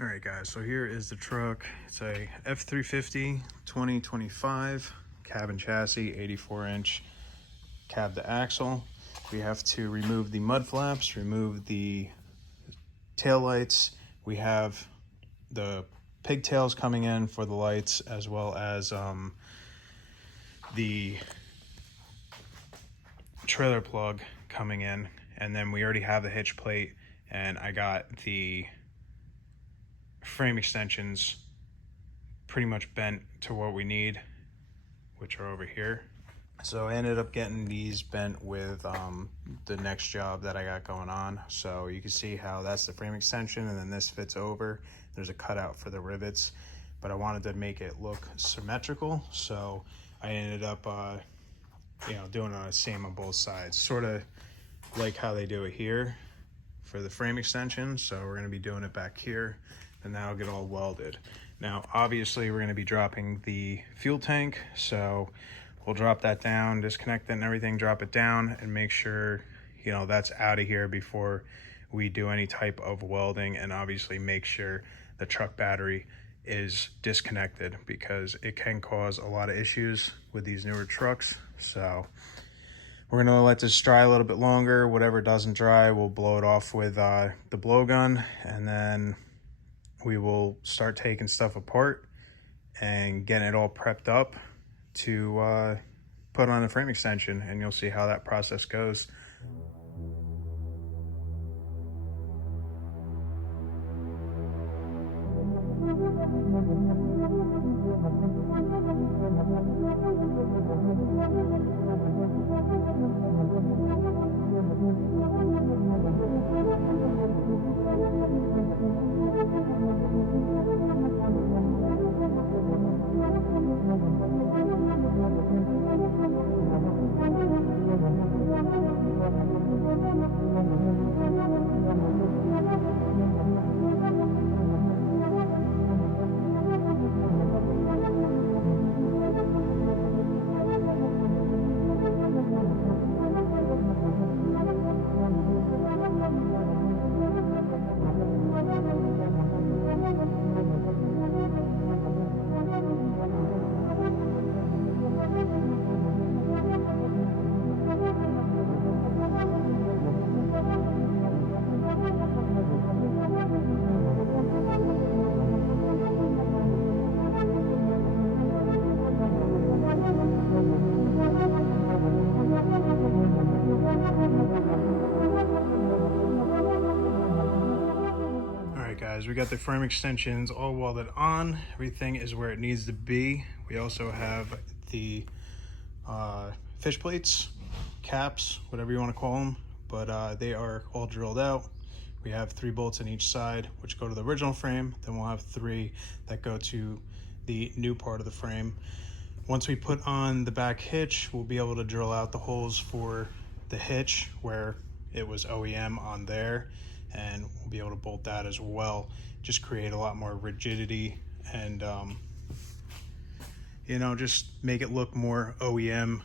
All right, guys, so here is the truck. It's a F350 2025 cab and chassis, 84-inch cab to axle. We have to remove the mud flaps, remove the tail lights. We have the pigtails coming in for the lights, as well as the trailer plug coming in. And then we already have the hitch plate, and I got the frame extensions pretty much bent to what we need, which are over here. So I ended up getting these bent with the next job that I got going on. So you can see how that's the frame extension, and then this fits over. There's a cutout for the rivets, but I wanted to make it look symmetrical, so I ended up doing the same on both sides, sort of like how they do it here for the frame extension. So we're going to be doing it back here, and that'll get all welded. Now obviously we're going to be dropping the fuel tank, so we'll drop that down, disconnect it and everything, drop it down, and make sure that's out of here before we do any type of welding. And obviously make sure the truck battery is disconnected, because it can cause a lot of issues with these newer trucks. So we're gonna let this dry a little bit longer. Whatever doesn't dry, we'll blow it off with the blowgun, and then we will start taking stuff apart and getting it all prepped up to put on the frame extension, and you'll see how that process goes. We got the frame extensions all welded on. Everything is where it needs to be. We also have the fish plates, caps, whatever you want to call them, but they are all drilled out. We have 3 bolts in each side, which go to the original frame. Then we'll have 3 that go to the new part of the frame. Once we put on the back hitch, we'll be able to drill out the holes for the hitch where it was OEM on there, and we'll be able to bolt that as well. Just create a lot more rigidity and just make it look more OEM.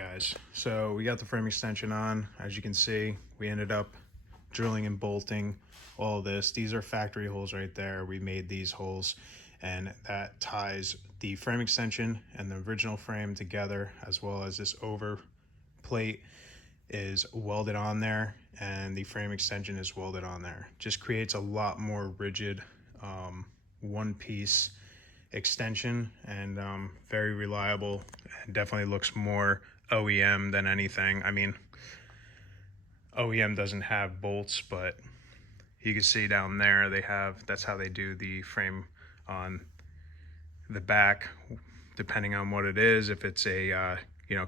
guys, so we got the frame extension on. As you can see, we ended up drilling and bolting all this. These are factory holes right there. We made these holes, and that ties the frame extension and the original frame together, as well as this over plate is welded on there, and the frame extension is welded on there. Just creates a lot more rigid one piece extension, and very reliable, and definitely looks more OEM than anything. I mean, OEM doesn't have bolts, but you can see down there they have, that's how they do the frame on the back, depending on what it is. If it's a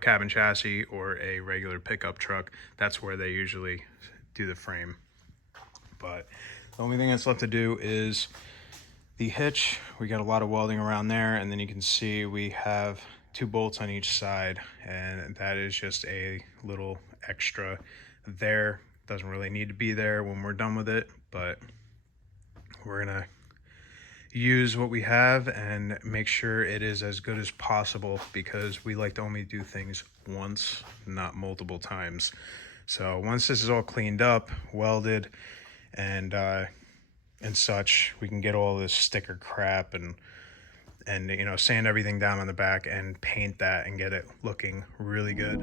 cabin chassis or a regular pickup truck, that's where they usually do the frame. But the only thing that's left to do is the hitch. We got a lot of welding around there, and then you can see we have 2 bolts on each side, and that is just a little extra there. Doesn't really need to be there when we're done with it, but we're gonna use what we have and make sure it is as good as possible, because we like to only do things once, not multiple times. So once this is all cleaned up, welded, and such, we can get all this sticker crap and sand everything down on the back and paint that and get it looking really good.